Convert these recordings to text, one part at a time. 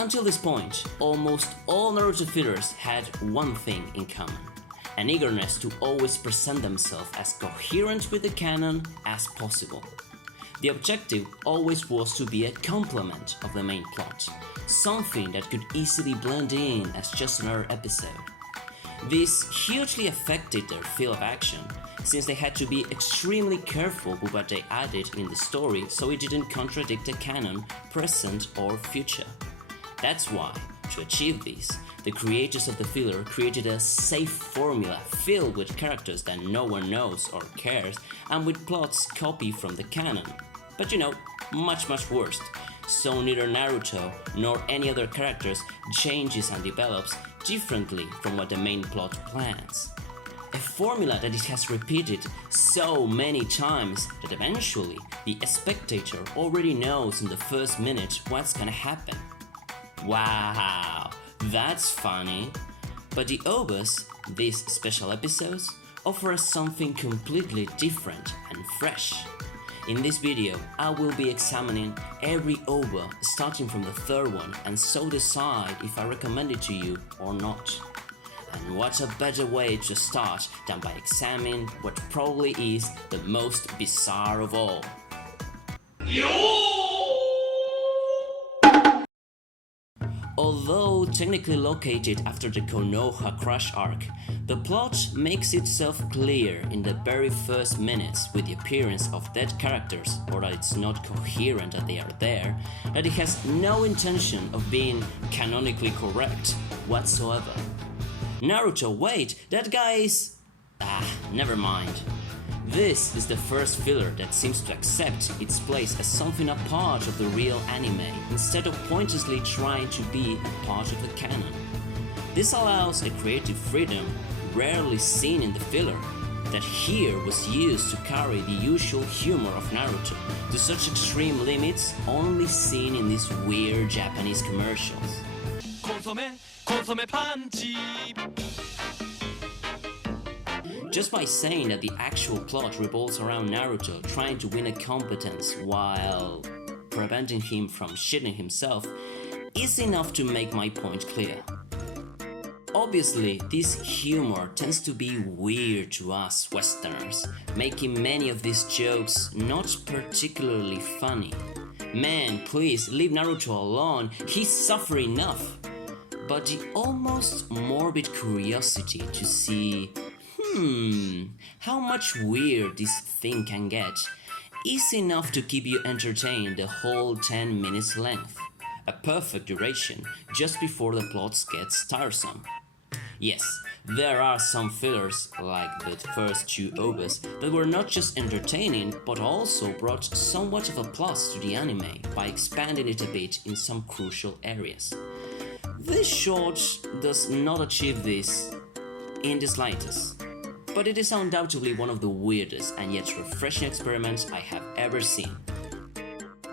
Until this point, almost all Naruto fillers had one thing in common: an eagerness to always present themselves as coherent with the canon as possible. The objective always was to be a complement of the main plot, something that could easily blend in as just another episode. This hugely affected their feel of action, since they had to be extremely careful with what they added in the story so it didn't contradict the canon, present or future. That's why, to achieve this, the creators of the filler created a safe formula filled with characters that no one knows or cares and with plots copied from the canon. But much worse. So neither Naruto nor any other characters changes and develops differently from what the main plot plans. A formula that it has repeated so many times that eventually the spectator already knows in the first minute what's gonna happen. Wow, that's funny. But the OVAs, these special episodes, offer us something completely different and fresh. In this video, I will be examining every OVA starting from the third one and so decide if I recommend it to you or not. And what a better way to start than by examining what probably is the most bizarre of all. Although technically located after the Konoha Crash arc, the plot makes itself clear in the very first minutes with the appearance of dead characters, or that it's not coherent that they are there, that it has no intention of being canonically correct whatsoever. Naruto, wait, that guy is... never mind. This is the first filler that seems to accept its place as something a part of the real anime, instead of pointlessly trying to be a part of the canon. This allows a creative freedom rarely seen in the filler, that here was used to carry the usual humor of Naruto to such extreme limits only seen in these weird Japanese commercials. Consomme punchy. Just by saying that the actual plot revolves around Naruto trying to win a competence while preventing him from shitting himself is enough to make my point clear. Obviously, this humor tends to be weird to us Westerners, making many of these jokes not particularly funny. Man, please leave Naruto alone, he's suffering enough. But the almost morbid curiosity to see how much weird this thing can get is enough to keep you entertained the whole 10 minutes length, a perfect duration just before the plot gets tiresome. Yes, there are some fillers, like the first two OVAs, that were not just entertaining but also brought somewhat of a plus to the anime by expanding it a bit in some crucial areas. This short does not achieve this in the slightest, but it is undoubtedly one of the weirdest and yet refreshing experiments I have ever seen.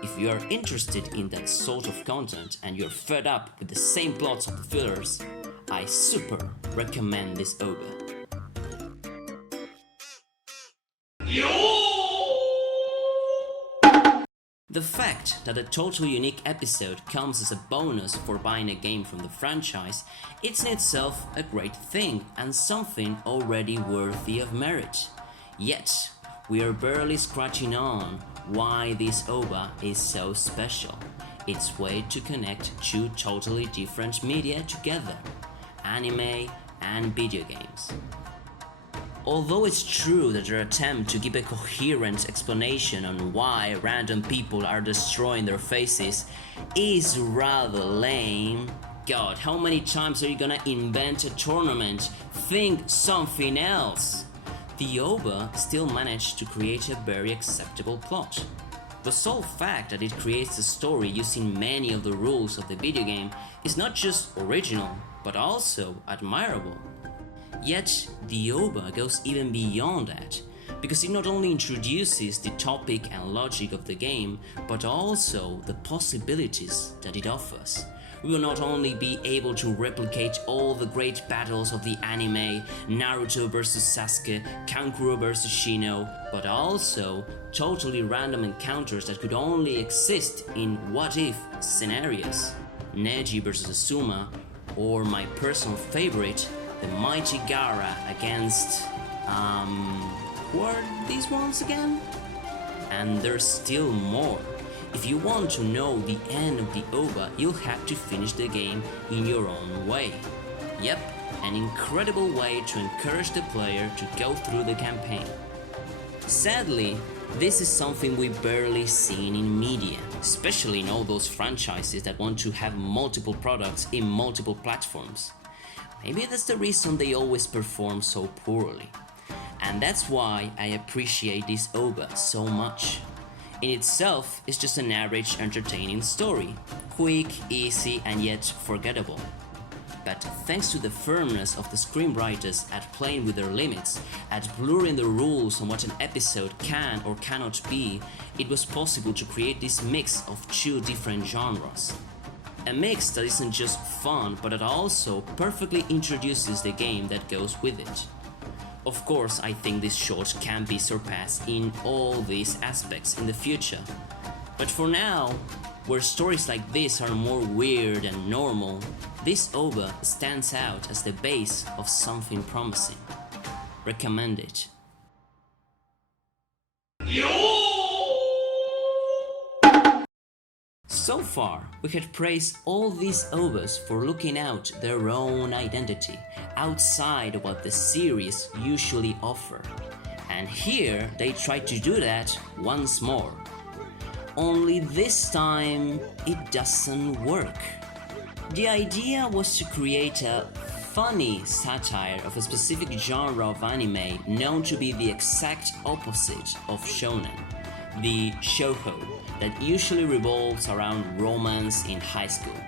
If you are interested in that sort of content and you're fed up with the same plots of the fillers, I super recommend this OVA. The fact that a totally unique episode comes as a bonus for buying a game from the franchise, it's in itself a great thing and something already worthy of merit. Yet, we are barely scratching on why this OVA is so special. Its way to connect two totally different media together, anime and video games. Although it's true that their attempt to give a coherent explanation on why random people are destroying their faces is rather lame. God, how many times are you gonna invent a tournament? Think something else! The OVA still managed to create a very acceptable plot. The sole fact that it creates a story using many of the rules of the video game is not just original, but also admirable. Yet, the OVA goes even beyond that, because it not only introduces the topic and logic of the game, but also the possibilities that it offers. We will not only be able to replicate all the great battles of the anime, Naruto vs Sasuke, Kankuro vs Shino, but also totally random encounters that could only exist in what-if scenarios. Neji vs Asuma, or my personal favorite, the mighty Gaara against... who are these ones again? And there's still more. If you want to know the end of the OVA, you'll have to finish the game in your own way. Yep, an incredible way to encourage the player to go through the campaign. Sadly, this is something we barely seen in media, especially in all those franchises that want to have multiple products in multiple platforms. Maybe that's the reason they always perform so poorly. And that's why I appreciate this OVA so much. In itself, it's just an average entertaining story, quick, easy and yet forgettable. But thanks to the firmness of the screenwriters at playing with their limits, at blurring the rules on what an episode can or cannot be, it was possible to create this mix of two different genres. A mix that isn't just fun, but that also perfectly introduces the game that goes with it. Of course, I think this short can be surpassed in all these aspects in the future. But for now, where stories like this are more weird and normal, this OVA stands out as the base of something promising. Recommend it. So far, we had praised all these OVAs for looking out their own identity, outside of what the series usually offer. And here they try to do that once more. Only this time, it doesn't work. The idea was to create a funny satire of a specific genre of anime known to be the exact opposite of shonen, the shoujo, that usually revolves around romance in high school.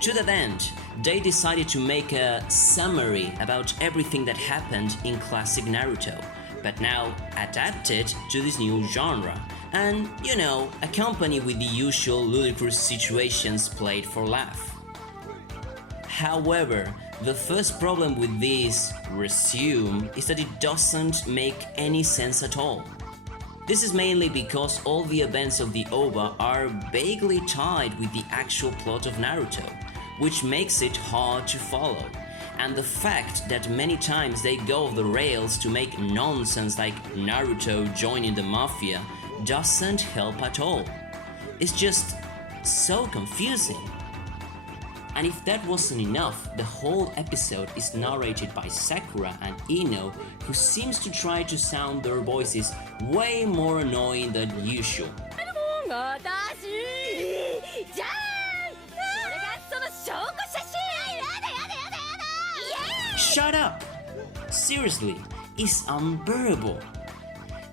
To that end, they decided to make a summary about everything that happened in classic Naruto, but now adapted to this new genre, and, you know, accompanied with the usual ludicrous situations played for laugh. However, the first problem with this resume is that it doesn't make any sense at all. This is mainly because all the events of the OVA are vaguely tied with the actual plot of Naruto, which makes it hard to follow. And the fact that many times they go off the rails to make nonsense like Naruto joining the mafia doesn't help at all. It's just so confusing. And if that wasn't enough, the whole episode is narrated by Sakura and Ino, who seems to try to sound their voices way more annoying than usual. Shut up! Seriously, it's unbearable.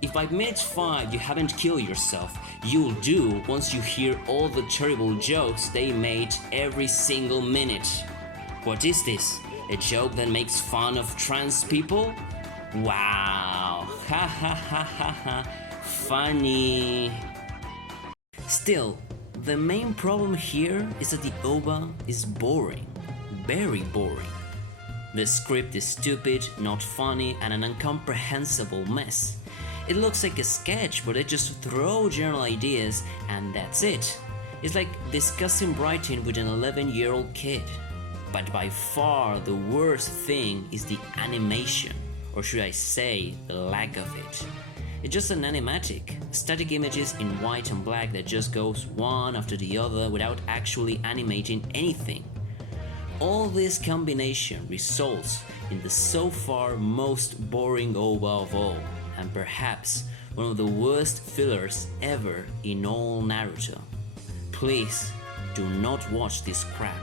If by minute 5 you haven't killed yourself, you'll do once you hear all the terrible jokes they made every single minute. What is this? A joke that makes fun of trans people? Wow! Ha ha ha ha ha! Funny! Still, the main problem here is that the OVA is boring. Very boring. The script is stupid, not funny, and an incomprehensible mess. It looks like a sketch where they just throw general ideas and that's it. It's like discussing writing with an 11-year-old kid. But by far the worst thing is the animation, or should I say, the lack of it. It's just an animatic, static images in white and black that just goes one after the other without actually animating anything. All this combination results in the so far most boring OVA of all, and perhaps one of the worst fillers ever in all Naruto. Please do not watch this crap.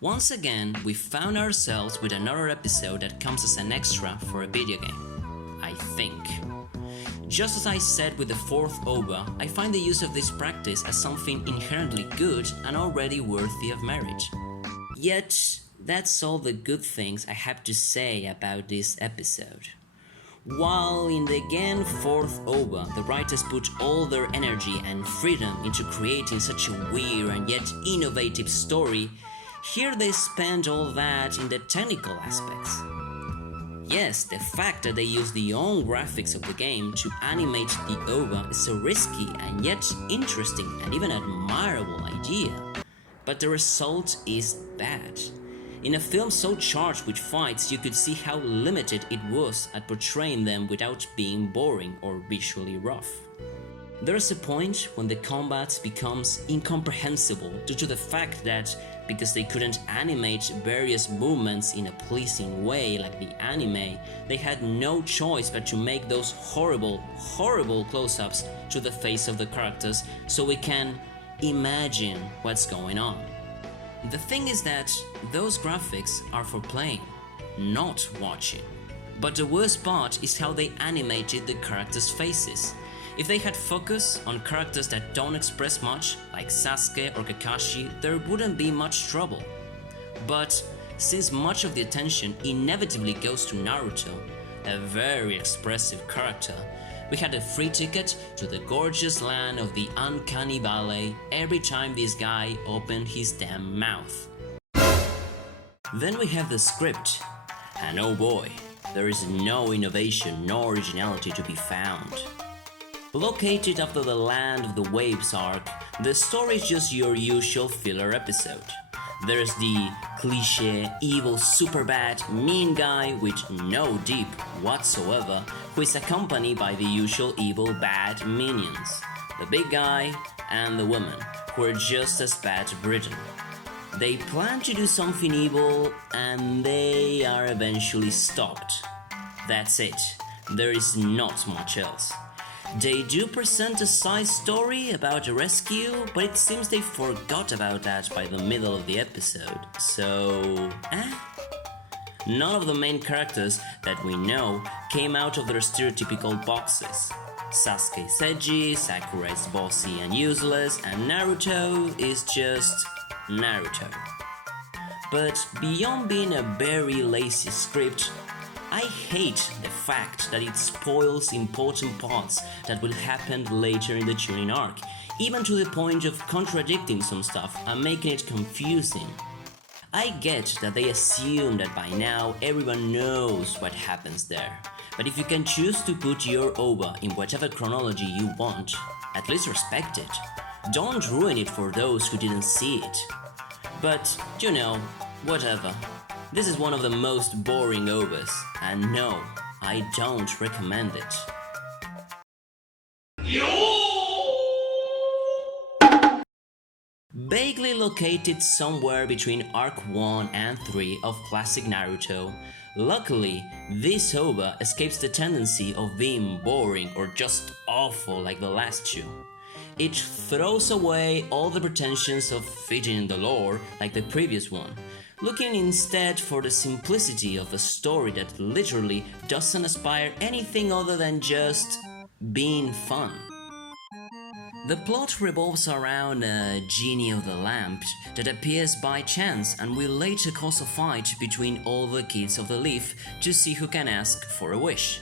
Once again, we found ourselves with another episode that comes as an extra for a video game, I think. Just as I said with the fourth OVA, I find the use of this practice as something inherently good and already worthy of merit. Yet, that's all the good things I have to say about this episode. While in the again fourth OVA, the writers put all their energy and freedom into creating such a weird and yet innovative story, here they spend all that in the technical aspects. Yes, the fact that they use the own graphics of the game to animate the OVA is a risky and yet interesting and even admirable idea. But the result is bad. In a film so charged with fights, you could see how limited it was at portraying them without being boring or visually rough. There's a point when the combat becomes incomprehensible due to the fact that because they couldn't animate various movements in a pleasing way like the anime, they had no choice but to make those horrible close-ups to the face of the characters so we can imagine what's going on. The thing is that those graphics are for playing, not watching. But the worst part is how they animated the characters' faces. If they had focus on characters that don't express much, like Sasuke or Kakashi, there wouldn't be much trouble. But since much of the attention inevitably goes to Naruto, a very expressive character, we had a free ticket to the gorgeous land of the uncanny valley every time this guy opened his damn mouth. Then we have the script, and oh boy, there is no innovation nor originality to be found. Located after the Land of the Waves arc, the story is just your usual filler episode. There's the cliché, evil, super bad, mean guy with no deep whatsoever, who is accompanied by the usual evil, bad minions. The big guy and the woman, who are just as bad written. They plan to do something evil and they are eventually stopped. That's it. There is not much else. They do present a side story about a rescue, but it seems they forgot about that by the middle of the episode. So, None of the main characters that we know came out of their stereotypical boxes. Sasuke is edgy, Sakura is bossy and useless, and Naruto is just Naruto. But beyond being a very lazy script, I hate the fact that it spoils important parts that will happen later in the Chunin arc, even to the point of contradicting some stuff and making it confusing. I get that they assume that by now everyone knows what happens there, but if you can choose to put your OVA in whatever chronology you want, at least respect it. Don't ruin it for those who didn't see it. But, you know, whatever. This is one of the most boring OVAs, and no, I don't recommend it. Vaguely located somewhere between Arc 1 and 3 of classic Naruto, luckily, this OVA escapes the tendency of being boring or just awful like the last two. It throws away all the pretensions of fitting in the lore like the previous one, looking instead for the simplicity of a story that literally doesn't aspire anything other than just being fun. The plot revolves around a genie of the lamp that appears by chance and will later cause a fight between all the kids of the leaf to see who can ask for a wish.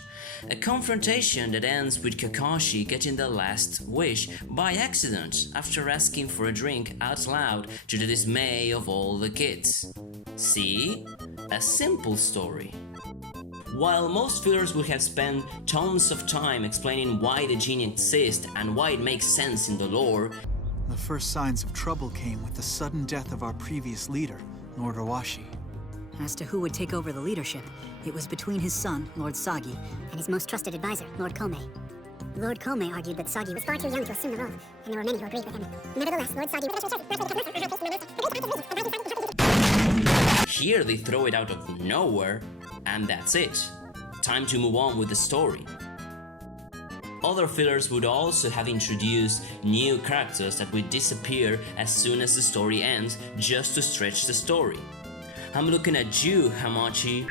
A confrontation that ends with Kakashi getting the last wish by accident after asking for a drink out loud to the dismay of all the kids. See? A simple story. While most fillers would have spent tons of time explaining why the genie exists and why it makes sense in the lore, the first signs of trouble came with the sudden death of our previous leader, Lord Owashi. As to who would take over the leadership, it was between his son, Lord Sagi, and his most trusted advisor, Lord Kome. Lord Kome argued that Sagi was far too young to assume the role, and there were many who agreed with him. Nevertheless, Lord Sagi... Here they throw it out of nowhere, and that's it. Time to move on with the story. Other fillers would also have introduced new characters that would disappear as soon as the story ends, just to stretch the story. I'm looking at you, Hamachi.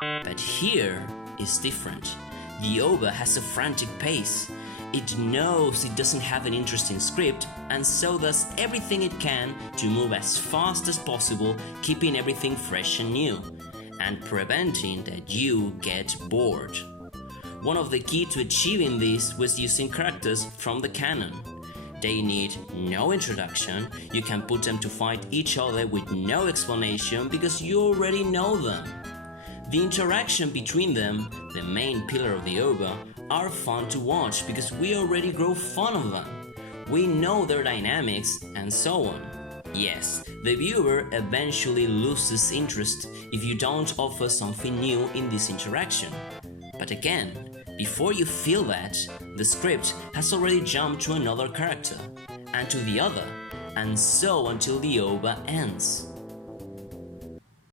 But here is different. The OVA has a frantic pace. It knows it doesn't have an interesting script, and so does everything it can to move as fast as possible, keeping everything fresh and new, and preventing that you get bored. One of the key to achieving this was using characters from the canon. They need no introduction, you can put them to fight each other with no explanation because you already know them. The interaction between them, the main pillar of the OVA, are fun to watch because we already grow fond of them. We know their dynamics and so on. Yes, the viewer eventually loses interest if you don't offer something new in this interaction. But again, before you feel that, the script has already jumped to another character, and to the other, and so until the OVA ends.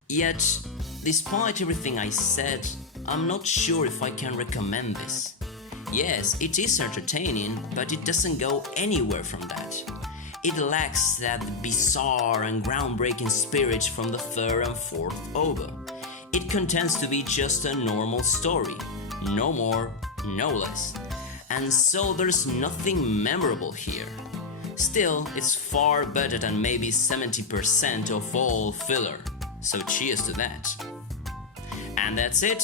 Yet, despite everything I said, I'm not sure if I can recommend this. Yes, it is entertaining, but it doesn't go anywhere from that. It lacks that bizarre and groundbreaking spirit from the third and fourth OVA. It contends to be just a normal story, no more, no less. And so there's nothing memorable here. Still, it's far better than maybe 70% of all filler, so cheers to that. And that's it.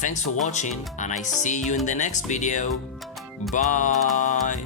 Thanks for watching, and I see you in the next video. Bye!